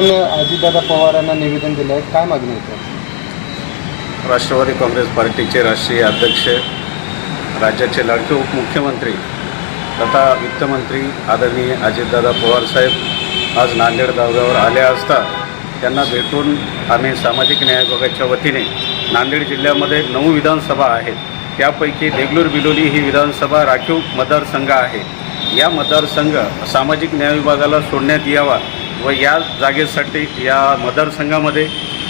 पण अजितदादा पवारांना निवेदन दिलं आहे काय मागणी होतं राष्ट्रवादी काँग्रेस पार्टीचे राष्ट्रीय अध्यक्ष राज्याचे लाडके उपमुख्यमंत्री तथा वित्तमंत्री आदरणीय अजितदादा पवारसाहेब आज नांदेड दौऱ्यावर आले असता त्यांना भेटून आम्ही सामाजिक न्याय विभागाच्या वतीने नांदेड जिल्ह्यामध्ये नऊ विधानसभा आहेत. त्यापैकी देगलूर बिलोली ही विधानसभा राखीव मतदारसंघ आहे. या मतदारसंघ सामाजिक न्याय विभागाला सोडण्यात यावा व या जागेसाठी या मतदारसंघामध्ये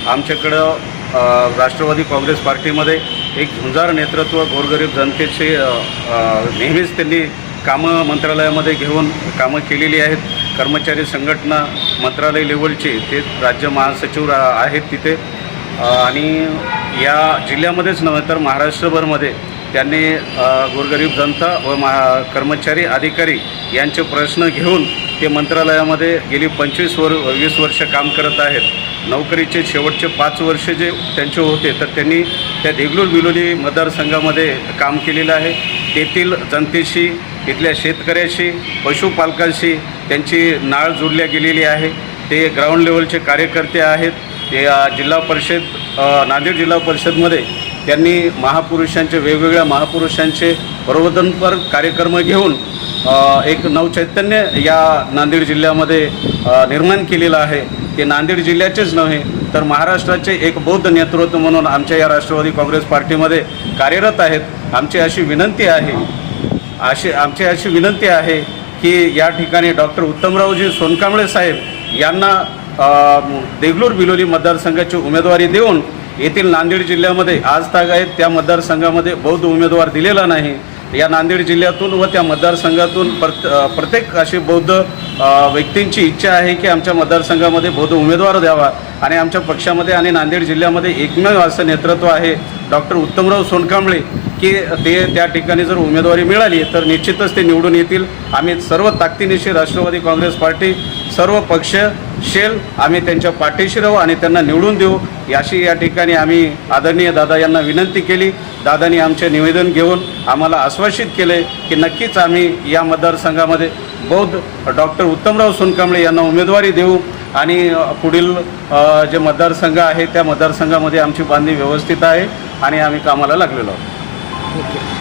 आमच्याकडं राष्ट्रवादी काँग्रेस पार्टीमध्ये एक झुंजार नेतृत्व गोरगरीब जनतेचे नेहमीच त्यांनी कामं मंत्रालयामध्ये घेऊन कामं केलेली आहेत. कर्मचारी संघटना मंत्रालय लेवलचे ते राज्य महासचिव रा- आहेत तिथे. आणि या जिल्ह्यामध्येच नव्हे तर महाराष्ट्रभरमध्ये त्यांनी गोरगरीब जनता व महा कर्मचारी अधिकारी यांचे प्रश्न घेऊन ते मंत्रालयामध्ये गेली पंचवीस वर वीस वर्ष काम करत आहेत. नोकरीचे शेवटचे पाच वर्ष जे त्यांचे होते तर त्यांनी त्या देगलूर बिलोली मतदारसंघामध्ये काम केलेलं आहे. तेथील जनतेशी इथल्या शेतकऱ्याशी पशुपालकांशी त्यांची नाळ जोडल्या गेलेली आहे. ते ग्राउंड लेवलचे कार्यकर्ते आहेत. ते जिल्हा परिषद नांदेड जिल्हा परिषदमध्ये त्यांनी महापुरुषांचे वेगवेगळ्या महापुरुषांचे प्रबोधनपर कार्यक्रम घेऊन एक नवचैतन्य या नांदेड जिल्ह्यामध्ये निर्माण केलेलं आहे. ते नांदेड जिल्ह्याचेच नव्हे तर महाराष्ट्राचे एक बौद्ध नेतृत्व म्हणून आमच्या या राष्ट्रवादी काँग्रेस पार्टीमध्ये कार्यरत आहेत. आमची अशी विनंती आहे अशी आमची अशी विनंती आहे की या ठिकाणी डॉक्टर उत्तमरावजी सोनकांबळे साहेब यांना देगलूर बिलोली मतदारसंघाची उमेदवारी देऊन येथील नांदेड जिल्ह्यामध्ये आज ताग आहेत. त्या मतदारसंघामध्ये बौद्ध उमेदवार दिलेला नाही. या नांदेड जिल्ह्यातून व त्या मतदारसंघातून प्रत प्रत्येक अशी बौद्ध व्यक्तींची इच्छा आहे की आमच्या मतदारसंघामध्ये बौद्ध उमेदवार द्यावा आणि आमच्या पक्षामध्ये आणि नांदेड जिल्ह्यामध्ये एकमेव असं नेतृत्व आहे डॉक्टर उत्तमराव सोनकांबळे की ते त्या ठिकाणी जर उमेदवारी मिळाली तर निश्चितच ते निवडून येतील. आम्ही सर्व ताकदीनिशी राष्ट्रवादी काँग्रेस पार्टी सर्व पक्ष शेल आम्ही त्यांच्या पाठीशी राहू आणि त्यांना निवडून देऊ. याशी या ठिकाणी आम्ही आदरणीय दादा यांना विनंती केली. दादांनी आमचे निवेदन घेऊन आम्हाला आश्वासित केले की नक्कीच आम्ही या मतदारसंघामध्ये बौद्ध डॉक्टर उत्तमराव सोनकांबळे यांना उमेदवारी देऊ आणि पुढील जे मतदारसंघ आहे त्या मतदारसंघामध्ये आमची बांधणी व्यवस्थित आहे आणि आम्ही कामाला लागलेलो आहोत.